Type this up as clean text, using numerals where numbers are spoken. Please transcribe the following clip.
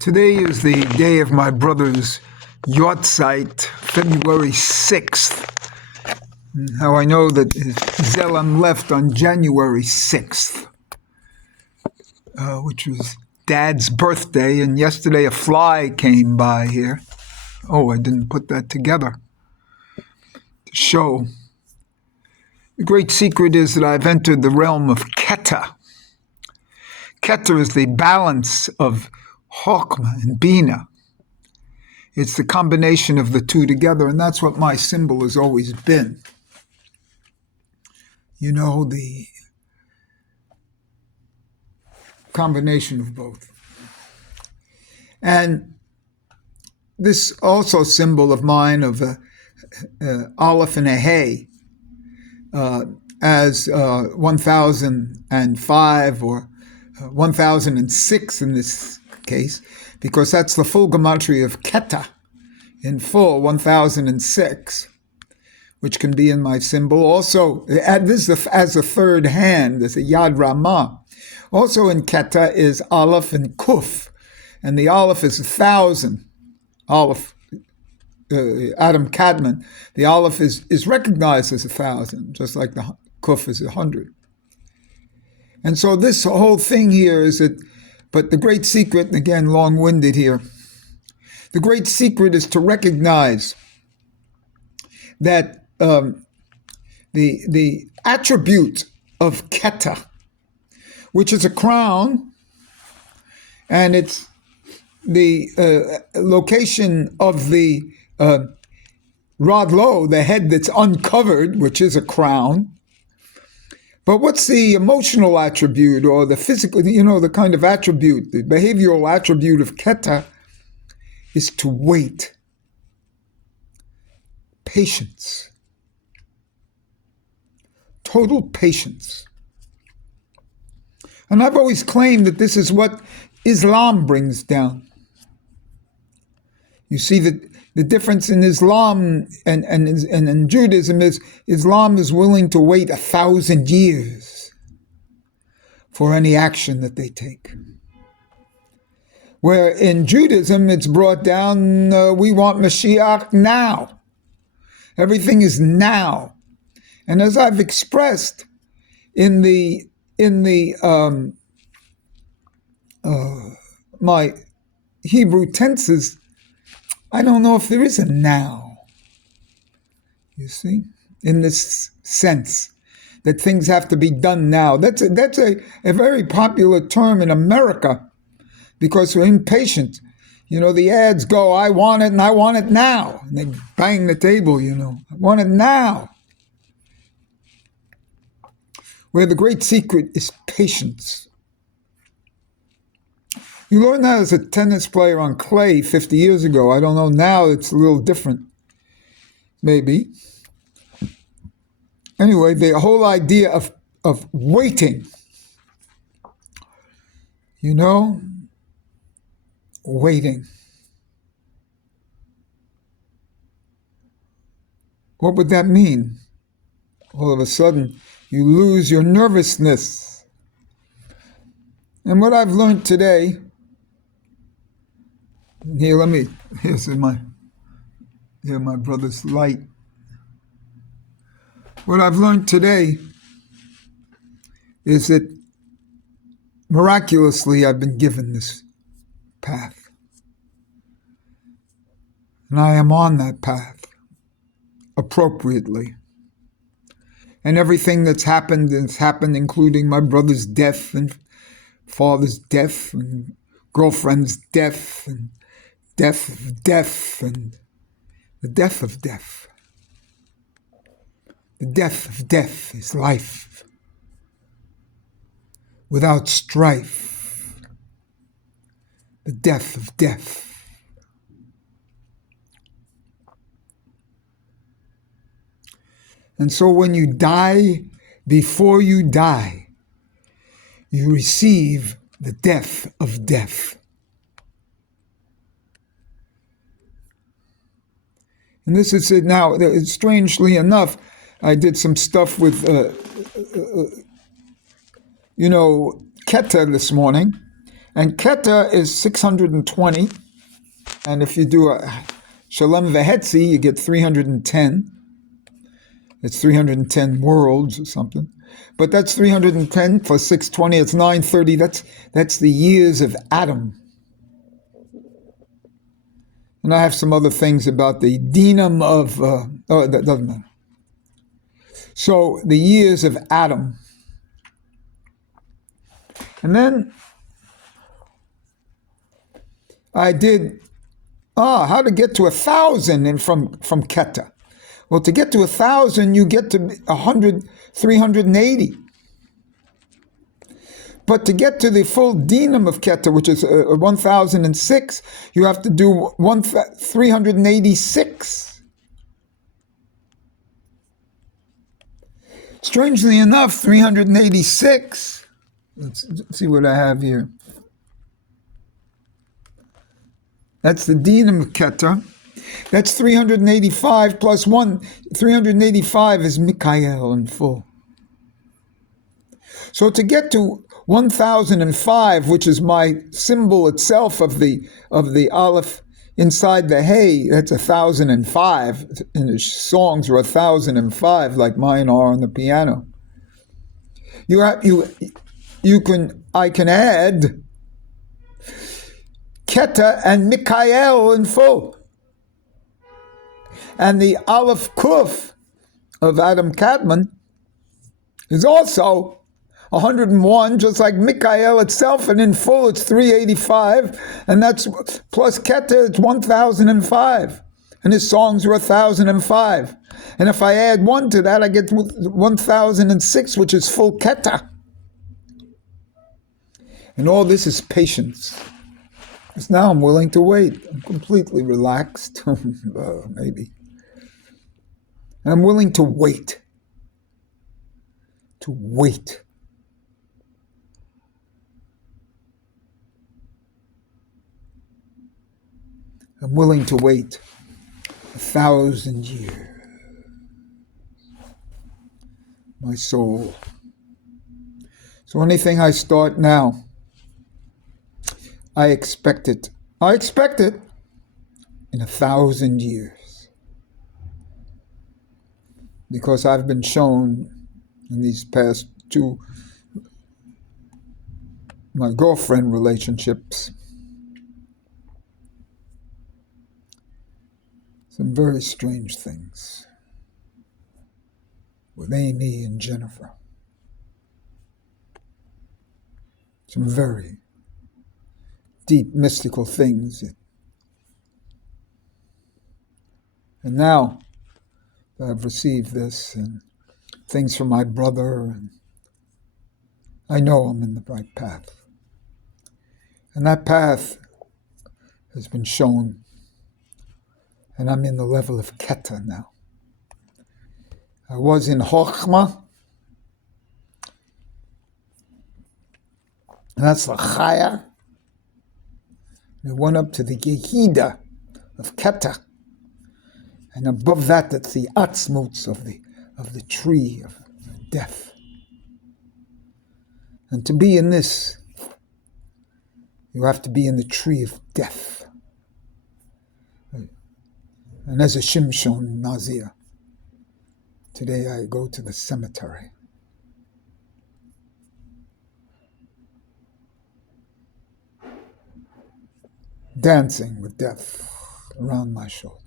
Today is the day of my brother's yahrzeit, February 6th. How I know that Zelam left on January 6th, which was Dad's birthday, and yesterday a fly came by here. Oh, I didn't put that together to show. The great secret is that I've entered the realm of Keter. Keter is the balance of Chokmah and Bina. It's the combination of the two together, and that's what my symbol has always been. You know, the combination of both. And this also symbol of mine of Aleph and a Hey as 1005 or 1006 in this case, because that's the full gematria of Keter in full, 1006, which can be in my symbol. Also, this is as a third hand, as a Yad Ramah. Also in Keter is Aleph and Kuf, and the Aleph is 1,000. Aleph, Adam Kadmon, the Aleph is recognized as 1,000, just like the Kuf is 100. And so this whole thing here is that, but the great secret, and again, long-winded here, the great secret is to recognize that the attribute of Keter, which is a crown, and it's the location of the Rod Lo, the head that's uncovered, which is a crown. But what's the emotional attribute or the physical, the kind of attribute, the behavioral attribute of Keter is to wait. Patience. Total patience. And I've always claimed that this is what Islam brings down. You see that the difference in Islam and in Judaism is Islam is willing to wait 1,000 years for any action that they take. Where in Judaism it's brought down, we want Mashiach now. Everything is now. And as I've expressed in my Hebrew tenses, I don't know if there is a now, you see, in this sense that things have to be done now. That's a very popular term in America because we're impatient. The ads go, I want it and I want it now. And they bang the table, I want it now. Where the great secret is patience. You learned that as a tennis player on clay 50 years ago. I don't know, now it's a little different, maybe. Anyway, the whole idea of waiting, waiting. What would that mean? All of a sudden, you lose your nervousness. And what I've learned today, here's my brother's light. What I've learned today is that miraculously I've been given this path. And I am on that path appropriately. And everything that's happened, including my brother's death and father's death and girlfriend's death and death of death and the death of death. The death of death is life without strife. The death of death. And so when you die, before you die, you receive the death of death. And this is it now. Strangely enough, I did some stuff with, Keter this morning, And Keter is 620. And if you do a Shalem Vehetzi, you get 310. It's 310 worlds or something. But that's 310 plus 620. It's 930. That's the years of Adam. And I have some other things about the dinam of... that doesn't matter. So the years of Adam. And then I did... how to get to 1,000 from Keter. Well, to get to 1,000, you get to 380. But to get to the full dinam of Keter, which is 1,006, you have to do 386. Strangely enough, 386. Let's see what I have here. That's the dinam of Keter. That's 385 plus 1. 385 is Mikael in full. So to get to 1005, which is my symbol itself of the Aleph inside the Hey, that's 1005. And the songs are 1005, like mine are on the piano. I can add Keter and Mikael in full. And the Aleph Kuf of Adam Kadmon is also 101, just like Mikael itself, and in full it's 385, and that's plus Keter, it's 1005, and his songs are 1005. And if I add 1 to that, I get 1006, which is full Keter. And all this is patience. Because now I'm willing to wait. I'm completely relaxed, maybe. And I'm willing to wait. To wait. I'm willing to wait 1,000 years. My soul. So anything I start now, I expect it. I expect it in 1,000 years. Because I've been shown in these past 2 my girlfriend relationships some very strange things with Amy and Jennifer. Some very deep mystical things. And now I've received this and things from my brother, and I know I'm in the right path. And that path has been shown, and I'm in the level of Keter now. I was in Chochmah, and that's the Chaya. It went up to the Yehida of Keter. And above that, that's the Atzmutz of the tree of death. And to be in this, you have to be in the tree of death. And as a Shimshon Nazir, today I go to the cemetery. Dancing with death around my shoulders.